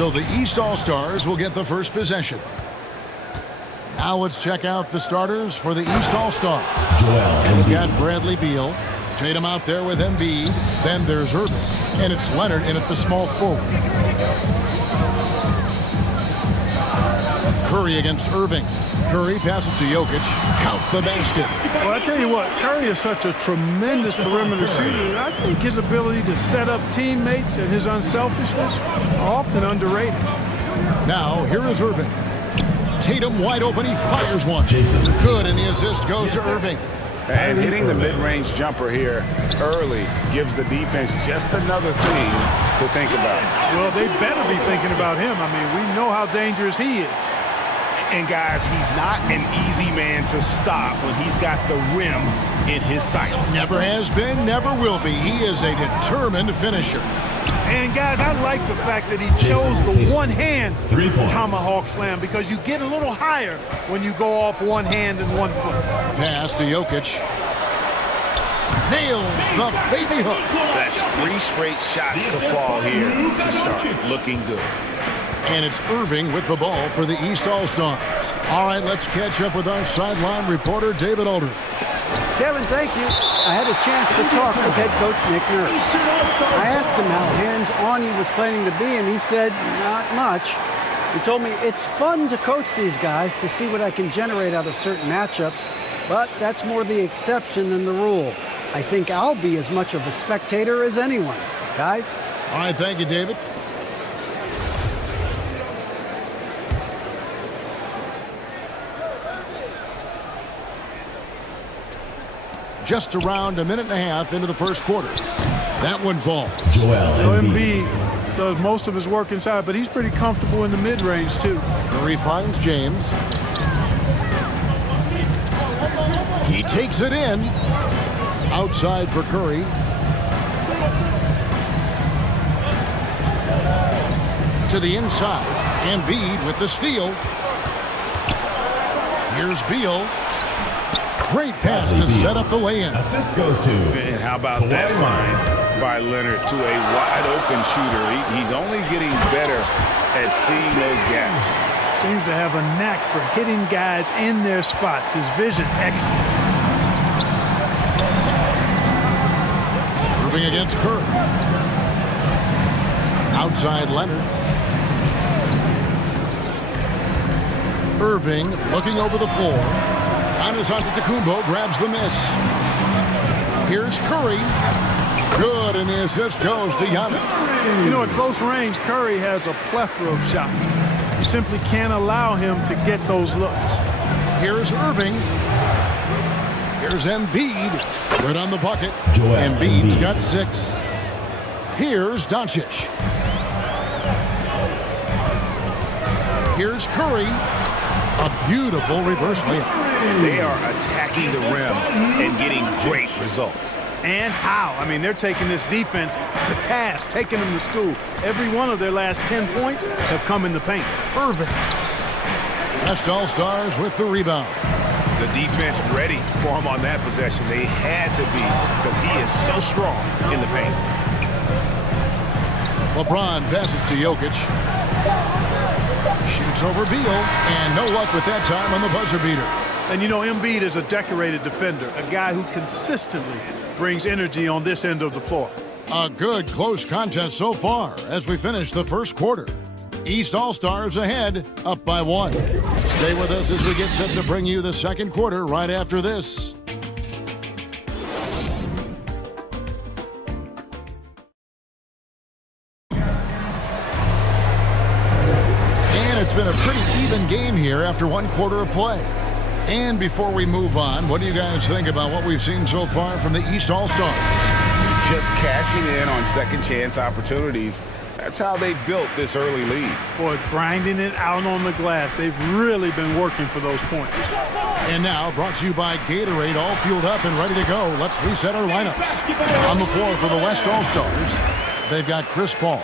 So the East All-Stars will get the first possession. Now let's check out the starters for the East All-Stars. We've got Bradley Beal. Tatum out there with Embiid. Then there's Irving. And it's Leonard in at the small forward. Curry against Irving. Curry passes to Jokic. Count the basket. Well, I tell you what, Curry is such a tremendous perimeter shooter. I think his ability to set up teammates and his unselfishness are often underrated. Now, here is Irving. Tatum wide open. He fires one. Good, and the assist goes to Irving. And hitting the mid-range jumper here early gives the defense just another thing to think about. Well, they better be thinking about him. I mean, we know how dangerous he is. And, guys, he's not an easy man to stop when he's got the rim in his sights. Never has been, never will be. He is a determined finisher. And, guys, I like the fact that he chose the one-hand tomahawk slam because you get a little higher when you go off one hand and 1 foot. Pass to Jokic. Nails the baby hook. That's 3 straight shots to fall here to start. Looking good. And it's Irving with the ball for the East All-Stars. All right, let's catch up with our sideline reporter, David Aldridge. Kevin, thank you. I had a chance to talk with head coach Nick Nurse. I asked him how hands-on he was planning to be, and he said, not much. He told me, it's fun to coach these guys to see what I can generate out of certain matchups, but that's more the exception than the rule. I think I'll be as much of a spectator as anyone. Guys? All right, thank you, David. Just around a minute and a half into the first quarter. That one falls. Embiid does most of his work inside, but he's pretty comfortable in the mid-range, too. Curry finds James. He takes it in. Outside for Curry. To the inside. Embiid with the steal. Here's Beal. Great pass to set up the lay-in. Assist goes to. And how about that find by Leonard to a wide-open shooter? He's only getting better at seeing those gaps. Seems to have a knack for hitting guys in their spots. His vision, excellent. Irving against Curry. Outside Leonard. Irving looking over the floor. Antetokounmpo grabs the miss. Here's Curry. Good, and the assist goes to Giannis. You know, at close range, Curry has a plethora of shots. You simply can't allow him to get those looks. Here's Irving. Here's Embiid. Good on the bucket. Embiid's got 6. Here's Doncic. Here's Curry. A beautiful reverse layup. They are attacking the rim and getting great results. And how? I mean, they're taking this defense to task, taking them to school. Every one of their last 10 points have come in the paint. Irving. West All-Stars with the rebound. The defense ready for him on that possession. They had to be because he is so strong in the paint. LeBron passes to Jokic. Shoots over Beal, and no luck with that time on the buzzer beater. And you know, Embiid is a decorated defender, a guy who consistently brings energy on this end of the floor. A good close contest so far as we finish the first quarter. East All-Stars ahead, up by 1. Stay with us as we get set to bring you the second quarter right after this. It's been a pretty even game here after 1 quarter of play. And before we move on, what do you guys think about what we've seen so far from the East All-Stars? Just cashing in on second chance opportunities. That's how they built this early lead. Boy, grinding it out on the glass. They've really been working for those points. And now, brought to you by Gatorade, all fueled up and ready to go. Let's reset our lineups. On the floor for the West All-Stars, they've got Chris Paul.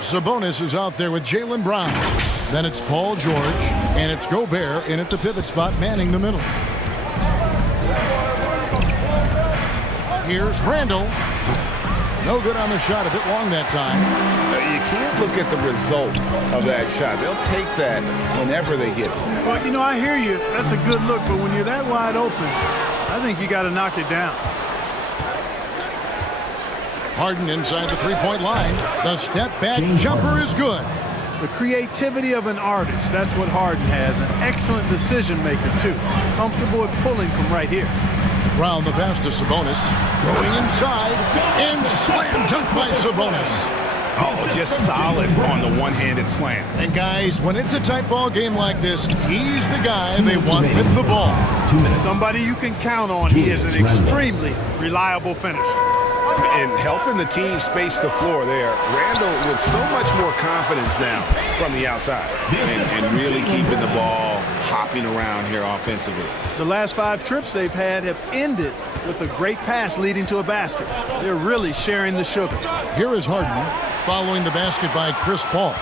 Sabonis is out there with Jaylen Brown. Then it's Paul George, and it's Gobert in at the pivot spot, manning the middle. Here's Randall. No good on the shot. A bit long that time. You can't look at the result of that shot. They'll take that whenever they get it. Well, you know, I hear you. That's a good look, but when you're that wide open, I think you got to knock it down. Harden inside the three-point line. The step-back jumper is good. The creativity of an artist, that's what Harden has. An excellent decision maker, too. Comfortable at pulling from right here. Brown the pass to Sabonis. Going inside. And slam dunk by Sabonis. Oh, just solid on the one-handed slam. And guys, when it's a tight ball game like this, he's the guy they want with the ball. 2 minutes. Somebody you can count on. He is an extremely reliable finisher. And helping the team space the floor there. Randall with so much more confidence now from the outside. And really keeping the ball hopping around here offensively. The last 5 trips they've had have ended with a great pass leading to a basket. They're really sharing the sugar. Here is Harden following the basket by Chris Paul.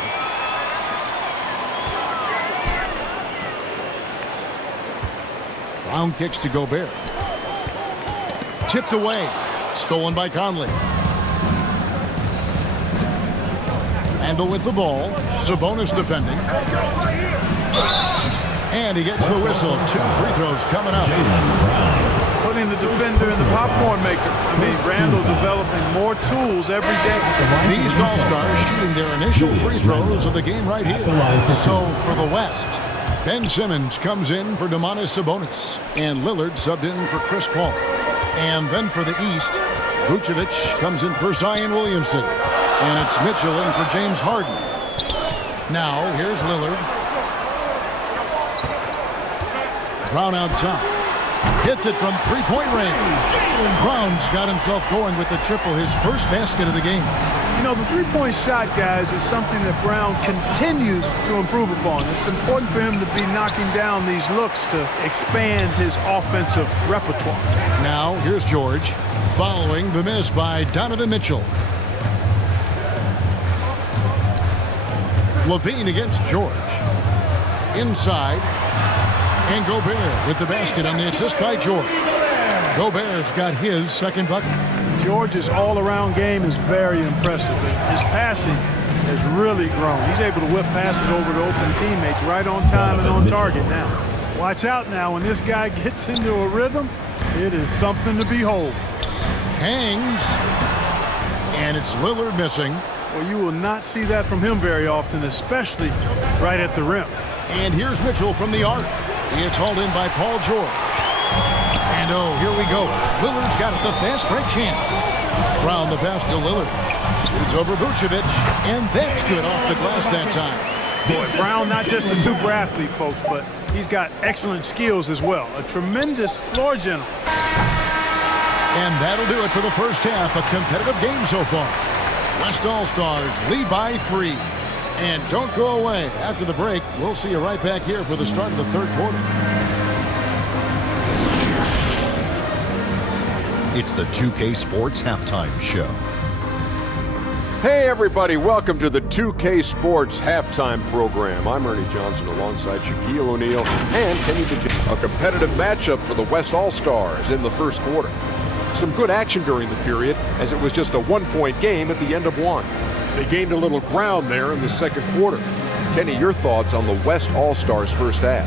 Brown kicks to Gobert. Tipped away. Stolen by Conley. Randall with the ball. Sabonis defending. And he gets the whistle. 2 free throws coming up. Putting the defender in the popcorn maker. I mean, Randall developing more tools every day. These All-Stars shooting their initial free throws of the game right here. So for the West, Ben Simmons comes in for Domantas Sabonis. And Lillard subbed in for Chris Paul. And then for the East, Vucevic comes in for Zion Williamson. And it's Mitchell in for James Harden. Now, here's Lillard. Brown outside. Hits it from three-point range. Brown's got himself going with the triple, his first basket of the game. You know, the three-point shot, guys, is something that Brown continues to improve upon. It's important for him to be knocking down these looks to expand his offensive repertoire. Now, here's George following the miss by Donovan Mitchell. Levine against George. Inside. And Gobert with the basket on the assist by George. Gobert's got his second bucket. George's all-around game is very impressive. His passing has really grown. He's able to whip passes over to open teammates right on time and on target now. Watch out now. When this guy gets into a rhythm, it is something to behold. Hangs. And it's Lillard missing. Well, you will not see that from him very often, especially right at the rim. And here's Mitchell from the arc. It's hauled in by Paul George. And oh, here we go. Lillard's got the fast break chance. Brown the pass to Lillard. Shoots over Vucevic. And that's good off the glass that time. Boy, Brown not just a super athlete, folks, but he's got excellent skills as well. A tremendous floor general. And that'll do it for the first half. A competitive game so far. West All-Stars lead by 3. And don't go away. After the break, we'll see you right back here for the start of the third quarter. It's the 2K Sports Halftime Show. Hey everybody, welcome to the 2K Sports Halftime Program. I'm Ernie Johnson alongside Shaquille O'Neal and Kenny DeJoy. A competitive matchup for the West All-Stars in the first quarter. Some good action during the period as it was just a one-point game at the end of one. They gained a little ground there in the second quarter. Kenny, your thoughts on the West All-Stars first half?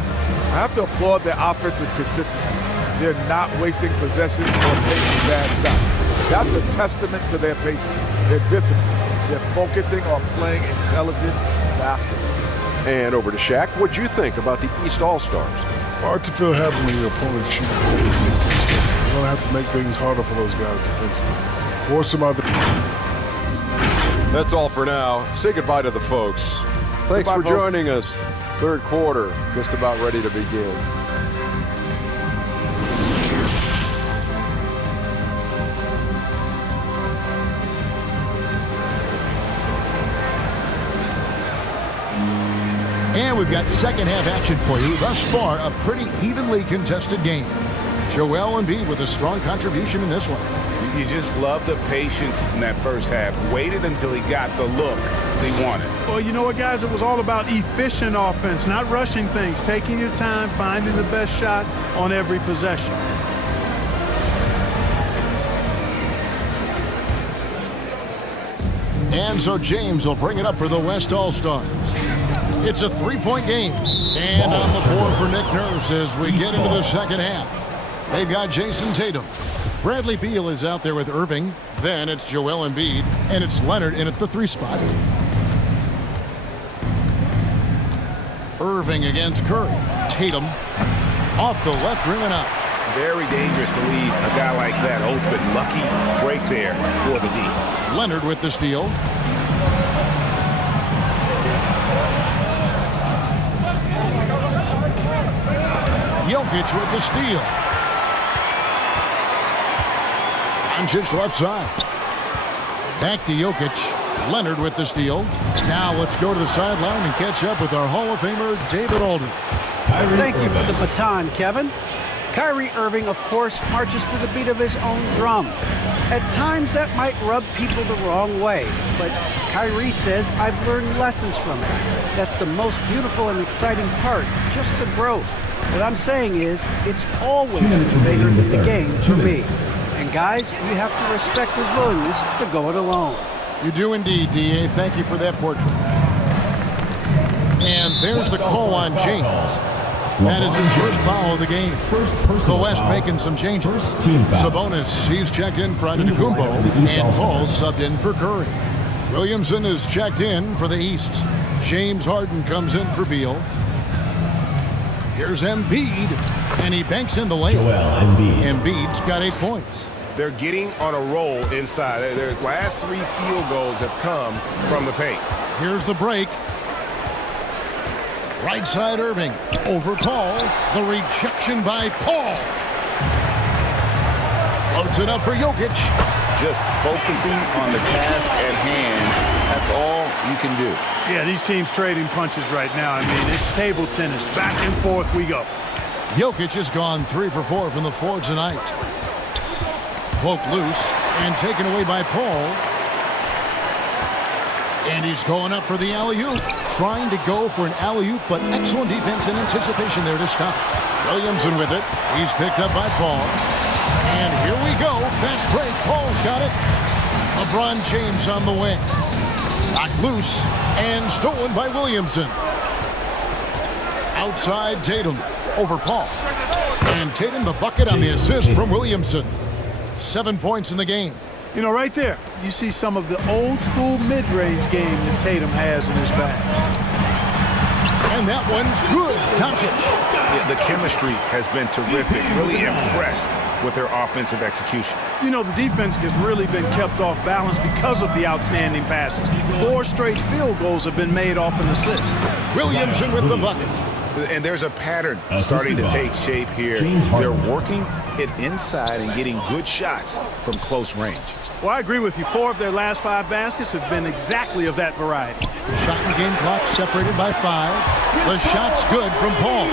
I have to applaud their offensive consistency. They're not wasting possessions or taking bad shots. That's a testament to their pacing, their discipline. They're focusing on playing intelligent basketball. And over to Shaq, what'd you think about the East All-Stars? Hard to feel happy when your opponent shoots over 60%. You're going to have to make things harder for those guys defensively. Force them out the... That's all for now. Say goodbye to the folks. Thanks for joining us. Third quarter, just about ready to begin. And we've got second half action for you. Thus far, a pretty evenly contested game. Joel Embiid with a strong contribution in this one. You just love the patience in that first half. Waited until he got the look he wanted. Well, you know what, guys? It was all about efficient offense, not rushing things, taking your time, finding the best shot on every possession. And so James will bring it up for the West All-Stars. It's a three-point game. And on the floor for Nick Nurse as we get into the second half. They've got Jason Tatum. Bradley Beal is out there with Irving. Then it's Joel Embiid. And it's Leonard in at the 3 spot. Irving against Curry. Tatum off the left rim and out. Very dangerous to leave a guy like that open. Lucky break there for the D. Leonard with the steal. Jokic with the steal. Doncic left side. Back to Jokic. Leonard with the steal. Now let's go to the sideline and catch up with our Hall of Famer, David Aldridge. Thank you for the baton, Kevin. Kyrie Irving, of course, marches to the beat of his own drum. At times, that might rub people the wrong way, but Kyrie says, I've learned lessons from it. That's the most beautiful and exciting part, just the growth. What I'm saying is, it's always bigger than the game for me. And guys, you have to respect his willingness to go it alone. You do indeed, D.A. Thank you for that portrait. And there's the call on James. That is his first foul of the game. The West making some changes. Sabonis, he's checked in for Antetokounmpo, and Paul subbed in for Curry. Williamson is checked in for the East. James Harden comes in for Beal. Here's Embiid, and he banks in the layup. Embiid's got 8 points. They're getting on a roll inside. Their last 3 field goals have come from the paint. Here's the break. Right side Irving. Over Paul. The rejection by Paul. Floats it up for Jokic. Just focusing on the task at hand. That's all you can do. Yeah, these teams trading punches right now. I mean, it's table tennis. Back and forth we go. Jokic has gone 3 for 4 from the floor tonight. Poked loose and taken away by Paul. And he's going up for the alley-oop. Trying to go for an alley-oop, but excellent defense and anticipation there to stop it. Williamson with it. He's picked up by Paul. And here we go. Fast break. Paul's got it. LeBron James on the wing. Knocked loose and stolen by Williamson. Outside Tatum over Paul. And Tatum the bucket on the assist from Williamson. 7 points in the game. You know, right there, you see some of the old-school mid-range game that Tatum has in his bag. And that one's good. Doncic. Yeah, the chemistry has been terrific. Really impressed with their offensive execution. You know, the defense has really been kept off balance because of the outstanding passes. 4 straight field goals have been made off an assist. Williamson with the bucket. And there's a pattern starting to take shape here. They're working it inside and getting good shots from close range. Well, I agree with you. 4 of their last 5 baskets have been exactly of that variety. Shot and game clock separated by 5. The shot's good from Paul.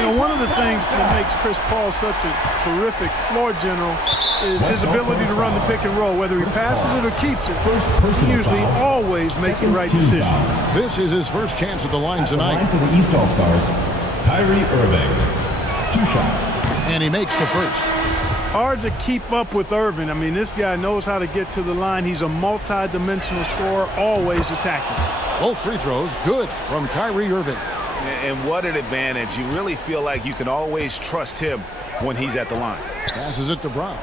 You know, one of the things that makes Chris Paul such a terrific floor general is his ability to run the pick and roll. Whether he passes it or keeps it, he usually always makes the right decision. This is his first chance at the line tonight. For the East All-Stars, Kyrie Irving. 2 shots. And he makes the first. Hard to keep up with Irving. I mean, this guy knows how to get to the line. He's a multi-dimensional scorer, always attacking. Both free throws good from Kyrie Irving. And what an advantage. You really feel like you can always trust him when he's at the line. Passes it to Brown.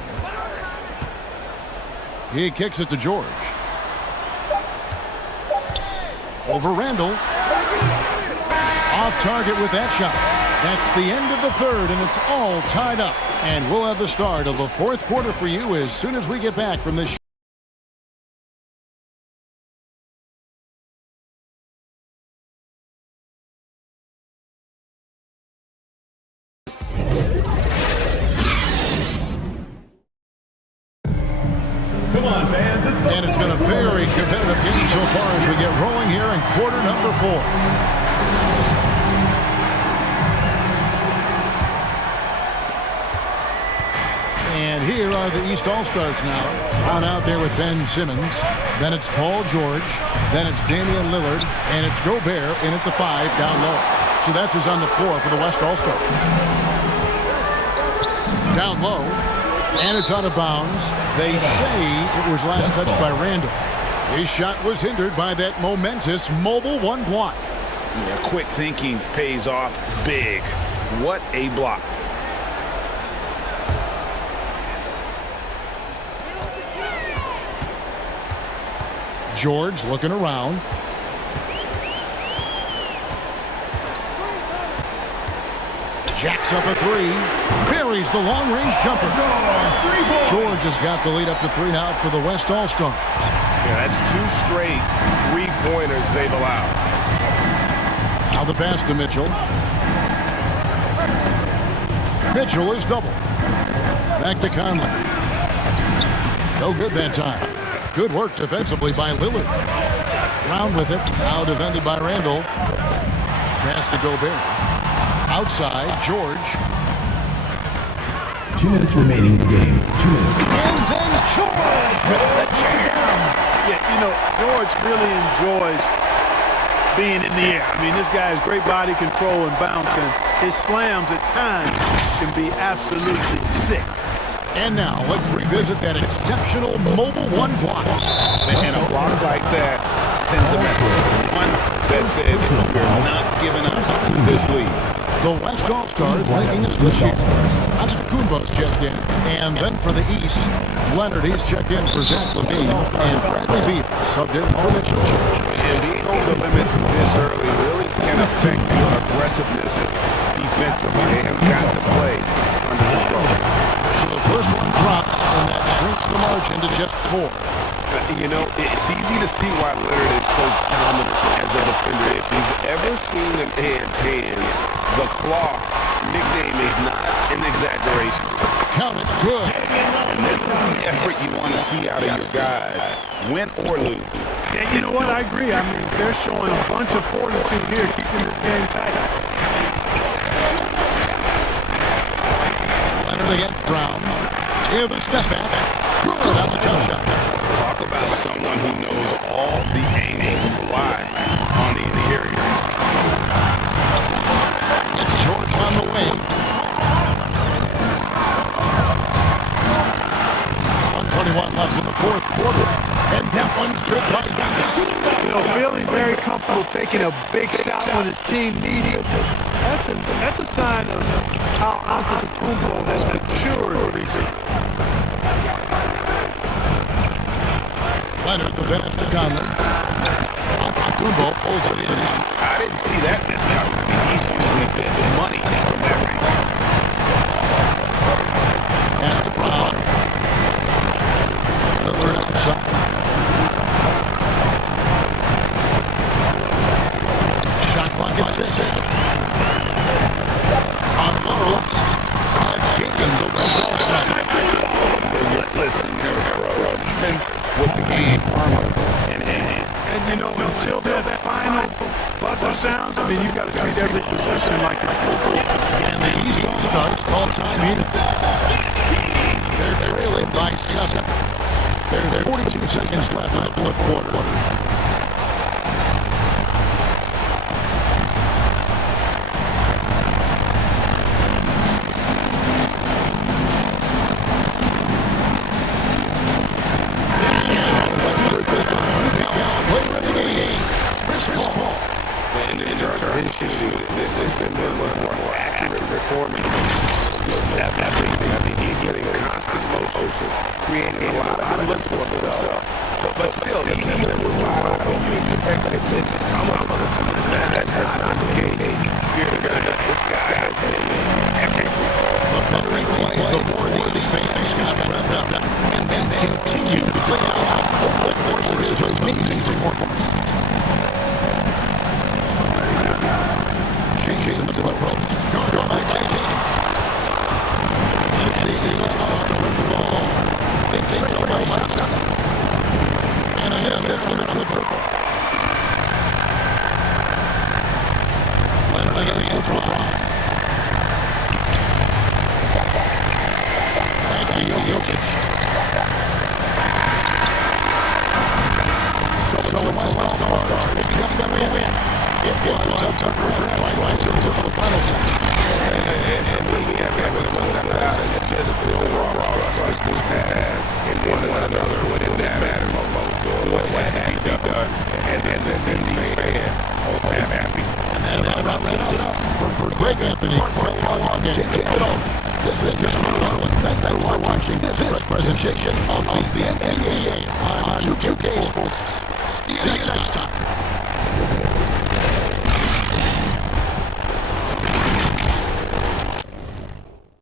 He kicks it to George. Over Randall. Off target with that shot. That's the end of the third, and it's all tied up. And we'll have the start of the 4th quarter for you as soon as we get back from this. Come on, fans. And it's been a very competitive game so far as we get rolling here in quarter number 4. And here are the East All-Stars now. Brown out there with Ben Simmons. Then it's Paul George. Then it's Damian Lillard. And it's Gobert in at the 5 down low. So that's who's on the floor for the West All-Stars. Down low. And it's out of bounds. They say it was last touched by Randall. His shot was hindered by that momentous mobile one block. Yeah, quick thinking pays off big. What a block. George looking around. Jacks up a three. Buries the long-range jumper. George has got the lead up to 3 now for the West All-Stars. Yeah, that's 2 straight three-pointers they've allowed. Now the pass to Mitchell. Mitchell is double. Back to Conley. No good that time. Good work defensively by Lillard. Round with it. Now defended by Randall. Pass to Gobert. Outside, George. 2 minutes remaining in the game. 2 minutes. And then George with the jam. Yeah, you know, George really enjoys being in the air. I mean, this guy has great body control and bounce, and his slams at times can be absolutely sick. And now, let's revisit that exceptional mobile one block. And a block like that sends a message. One that says, we're not giving up this lead. The West All-Stars making us this year. Kumbo's checked in. And then for the East, Leonard, he's checked in for Zach LaVine. And Bradley Beal subbed in for Mitchell. And being over the limits this early really can affect your aggressiveness defensively. They have got to play under control. So the first one drops, and that shrinks the margin to just 4. You know, it's easy to see why Leonard is so dominant as a defender. If you've ever seen the man's hands, the claw nickname is not an exaggeration. Count it good. And this is the effort you want to see out of your guys, win or lose. Yeah, you know what? I agree. I mean, they're showing a bunch of fortitude here, keeping this game tight. Leonard against Brown. Here the step back. Good on the jump shot. Talk about someone who knows all the angles why on the interior. It's George on the wing. 1:21 left in the fourth quarter. And that one's good by Giannis. You know, feeling very comfortable taking a big shot when his team needs it. That's a sign of how Antetokounmpo has matured recently. Leonard, the pass to Conley. Antetokounmpo pulls it in. I didn't see that miss coming. I mean, he's usually been money from that range. Pass to Brown. Lillard outside. Shot clock at 6. On Lillard. Again, the West All-Stars. Listen, even with the game in hand. And, you know, until that final buzzer sounds, I mean, you've got to treat every possession like it's over. And the East All-Stars call time here. They're trailing by 7. There's 42 seconds left in the fourth quarter. Creating a lot of look for himself. But still, even with wide open, you expect to miss some of them. That's not the case. This guy has been everywhere. The better he plays, the more these fans got wrapped up and then continue to play out over the course of his amazing performance. JJ in the middle of the road. Go by JJ. And it's easy to run the ball. They go by Sasson. And I guess that's Leonard to the purple. Leonard against the draw. Thank you, Jokic. So my West All-Stars, if you got them in, it was a temporary highlights until the final seconds. And we have everyone out of just the overall trust this pass and one another when it matters most. what had to be done. And then these fans are happy. And that wraps it up for Greg Anthony for a game. This is Mr. Marlin. Thank you for watching this presentation of the NBA on 2K Sports. See you next time.